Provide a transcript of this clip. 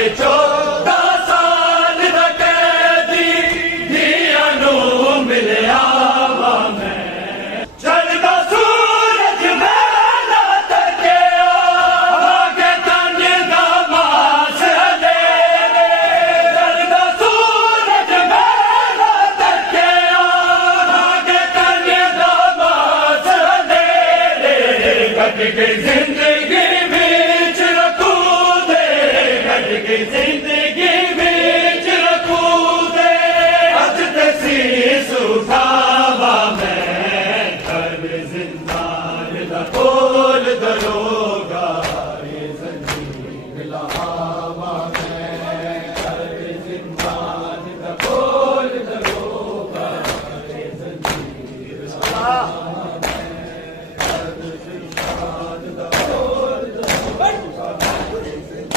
14 साल दा कैदी दिया नू मिलया वा मैं चढ़दा सूरज वेला तकिया आगे कंज दा मास हलेरे चढ़दा सूरज वेला तकिया आगे कंज दा मास हलेरे कट के जिंदगी विच रखू दे कट के जिंदगी विच रखू दे अज ते सीस उठावा मैं कर जिंदान दा कोल दरोगा ये जंजीर ला